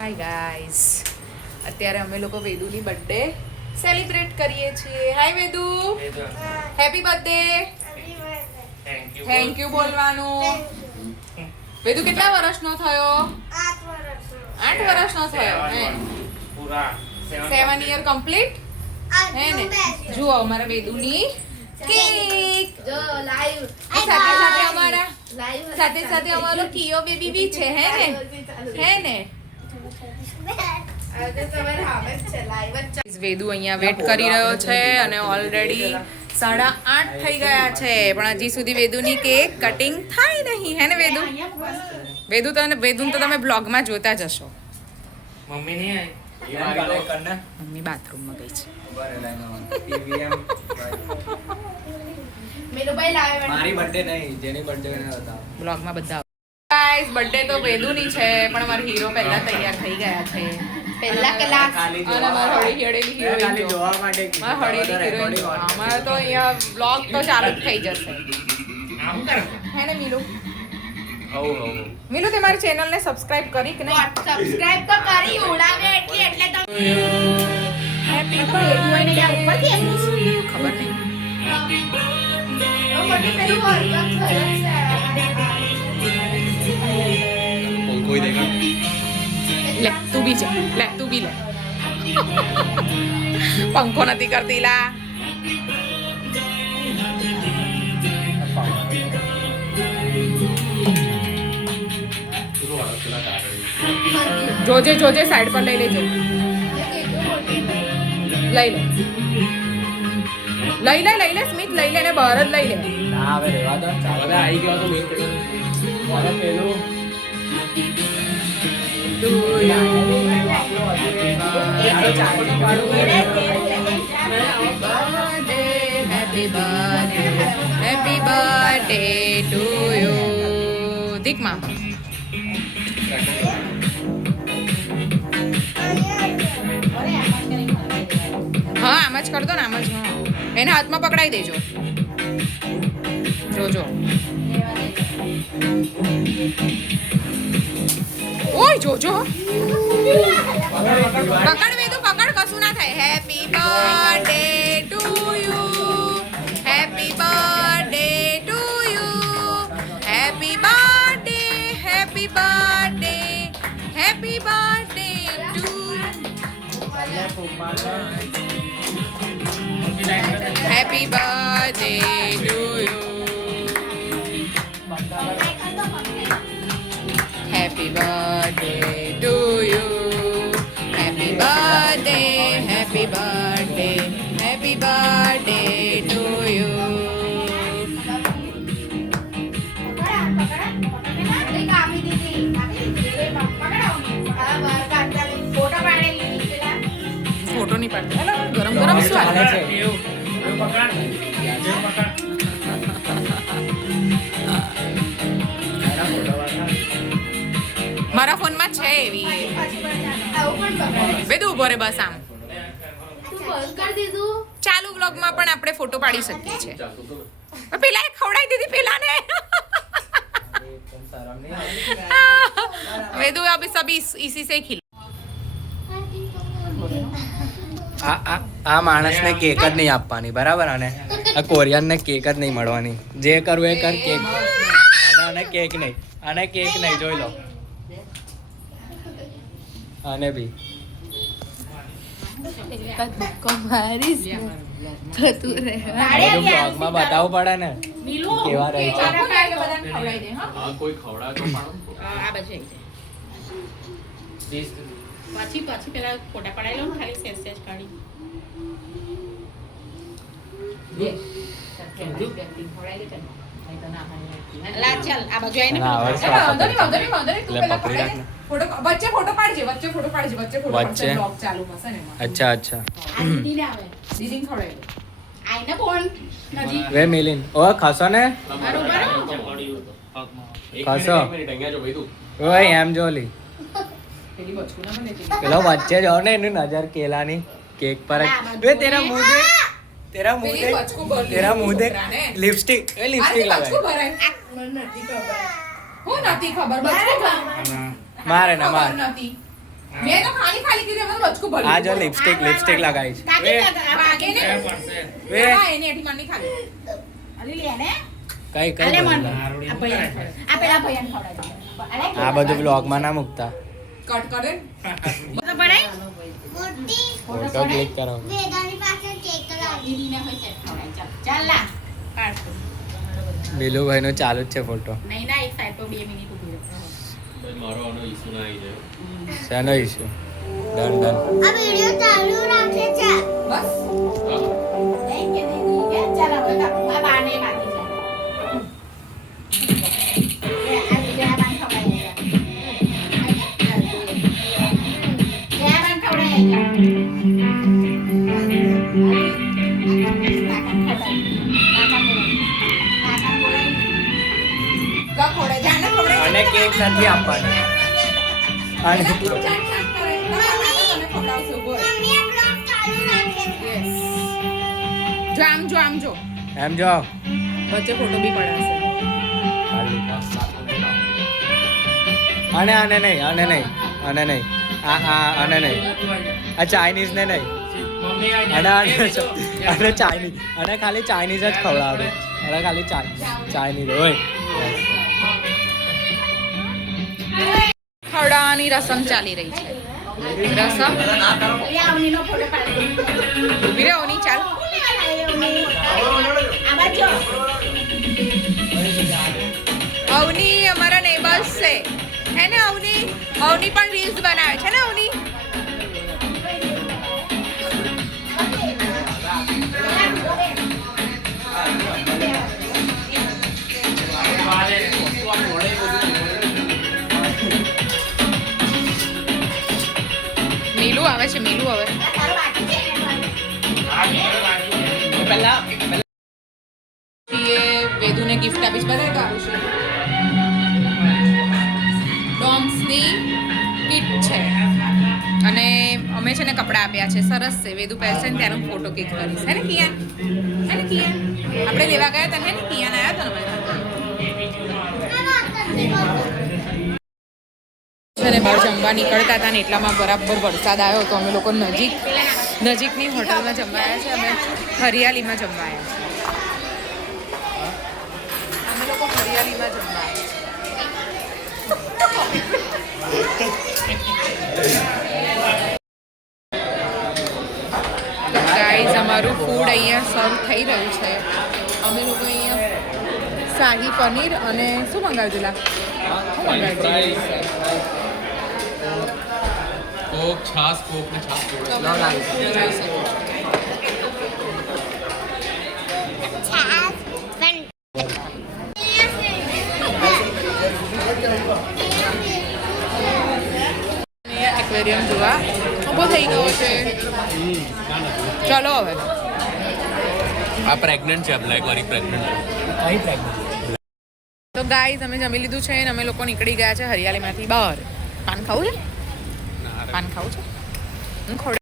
Hi guys, અત્યારે અમે લોકો વેદુની બર્થડે સેલિબ્રેટ કરીએ છીએ. Hi Vedu, happy birthday. Thank you બોલવાનું. વેદુ કેટલા વર્ષનો થયો? 8 વર્ષનો થયો હે. પૂરા 7 યર કમ્પ્લીટ હે ને. જુઓ અમારા વેદુની કેક જો લાઈવ. સાથે સાથે અમારો કિયો બેબી બી છે હે ને. વેદુ અહીંયા વેટ કરી રહ્યો છે અને ઓલરેડી 8:30 થઈ ગયા છે, પણ હજી સુધી વેદુની કેક કટિંગ થાય નહીં હે ને વેદુ. વેદુ તો તમે બ્લોગમાં જોતા જ હશો. મમ્મી બાથરૂમમાં ગઈ છે. મારી બર્થડે નહીં, જેની બર્થડે ને બતાવો બ્લોગમાં બધા. ગાઈસ, બર્થડે તો વેદુની છે, પણ અમાર હીરો પહેલા તૈયાર થઈ ગયા છે. પહેલા કલાક અને અમાર હળેલી હીરોઈન જોવા માટે હળેલી હીરોઈન. અમાર તો અહીંયા બ્લોગ તો ચાલુ જ થઈ જશે હે ને મિલુ. મિલુ, તે મારી ચેનલ ને સબસ્ક્રાઇબ કરી કે નહીં? સબસ્ક્રાઇબ તો કરી ઉડાવે એટલે તો હેપી બર્થડે ઉપરથી એમ ખબર નહીં. કોઈ દેખા લે તું બી છે, લે તું બી લે. પંખો નથી કરતી લા. જોજે જોજે, સાઈડ પર લઈ લેજે. લઈ લે સ્મિત, લઈ લે ને બહાર જ લઈ લે. ના હવે રેવા દો, ચાલો હવે આવી ગયો તો મેં હવે પેલું હેપી બર્થડે ટુ યુ. દીકમાં હા આમ જ કર દો ને, આમ જ. હા, એને હાથમાં પકડાઈ દેજો. જોજો. ઓય જોજો, પકડ વેદુ, પકડ, કશું ના થાય. Happy birthday to you, happy birthday to you, happy birthday, happy birthday, happy birthday to. Happy birthday to you. Happy birthday to you. Happy birthday, happy birthday, happy birthday to you. Photo નહીં પાડતા, ગરમ ગરમ શું હાલે છે? મારા ફોનમાં છે એવી. વેદુ ઉભો રે બસ આમ. ચાલુ વ્લોગમાં પણ આપણે ફોટો પાડી શકીએ છીએ. પેલા એ ખવડાવી દીધી પેલાને. વેદુ અભી સભી इसी से खिला. આ માણસને કેક જ નહીં આપવાની, બરાબર? આ કોરિયનને કેક જ નહીં મળવાની. જે કરવું એ કર, કેક. આને કેક નહીં, આને કેક નહીં, જોઈ લો. આને બી બ્લોગમાં બતાવવું પડે ને કેવા રહે છે. પછી પેલા ફોટા પડાવી લો ને, ખાલી સેજ કાઢી. ચાલ આ બાજુ આવીને વચ્ચે ફોટો પાડજે. બ્લોગ ચાલુ હશે ને. અચ્છા અચ્છા. દીદી ખવડાવી આઈને ફોન નજીક વે મિલિન ઓ ખાસો ને, ખાસો ઓય એમ જોલી. પેલો વચ્ચે જાઓ ને, એની નજર કેલાની કેક પર જ. તેરા મુંહ દેખ લિપસ્ટિક હું નથી ખબર. મારે ના માર. મેં તો ખાલી ખાલી કીધું એમાં બચકું ભર્યું. આ જો લિપસ્ટિક લગાવી છે કાકી વે, વાગે ને વે હા, એને એઠી મારની ખાલી. અલી લે ને કઈ અલે કઈ મન બોલતા? આ ભૈયા આ પેલા ભૈયાને ખવડાવજો અલે આ બધું બ્લોગમાં ના મૂકતા કટ કરે તો પડાય ફોટો ક્લિક કરો દીદીને હોય સેટ ખવડાય ચાલ ચાલ લા કાઢ બીલુભાઈ નો ચાલુ જ છે ફોટો નહીં ના એક સાઈડ પર 2 મિનિટ ઊભી રહો મારો આનો ઈસુ ના આવી જાય શેનો ઇશ્યુ ડન ડન બસ થેન્ક યુ દીદી કે ચાલ હવે આ બાને બાકી છે એ આ બીજા બાન ખવડાય એ બાન ખવડાય કા ખોડે જાને ખોડે અને કેક નથી આપવાનો અને ચાટ ચાટ કરે તમે ખવડાવશો બોલ જો આમ જો એમ જો વચ્ચે ફોટો બી પડાશે આને નહીં આને નહીં આ ચાઇનીઝ ને નહીં અને ચાઇનીઝ અને ખાલી ચાઇનીઝ જ ખવડાવે અને ખાલી ચાઇનીઝ હોય ખવડાવવાની રસમ ચાલી રહી છે રસમ આવનીનો ફોટો પાડી ઉભી રહો ની ચાલ અવની અમારા નેબર્સ છે હે ને અવની પણ રીલ્સ બનાવે છે ને અવની મીલુ આવે છે મીલુ હવે વેદુને ગિફ્ટ આપીશ બધાય ગારું છે ડોમ્સની કીટ છે અને અમે છે ને કપડાં આપ્યા છે સરસ છે વેદુ પહેરશે ને ત્યાંનો ફોટો ક્લિક કરીશ હે ને કિયાન આપણે લેવા ગયા હતા હે ને કિયાન આવ્યા હતા ને છે ને બહાર જમવા નીકળતા હતા ને એટલામાં બરાબર વરસાદ આવ્યો તો અમે લોકો નજીકની હોટલમાં જમવા આવ્યા છે અમે હરિયાળીમાં જમવા આવ્યા છે અમે લોકો હરિયાળીમાં જમવા આવ્યા ગાઈઝ અમારું ફૂડ અહીંયા સર્વ થઈ રહ્યું છે અમે લોકો અહીંયા શાહી પનીર અને શું મંગાવ્યું પેલા શું મંગાવ્યું કોક છાસ ને છાસ એક્વેરિયમ જોવા ઊભો થઈ ગયો છે ચલો હવે આ પ્રેગ્નન્ટ છે બ્લેક વાળી પ્રેગ્નન્ટ તો ગાઈઝ અમે જમી લીધું છે અને અમે લોકો નીકળી ગયા છે હરિયાળીમાંથી બહાર પાન ખાવું છે હું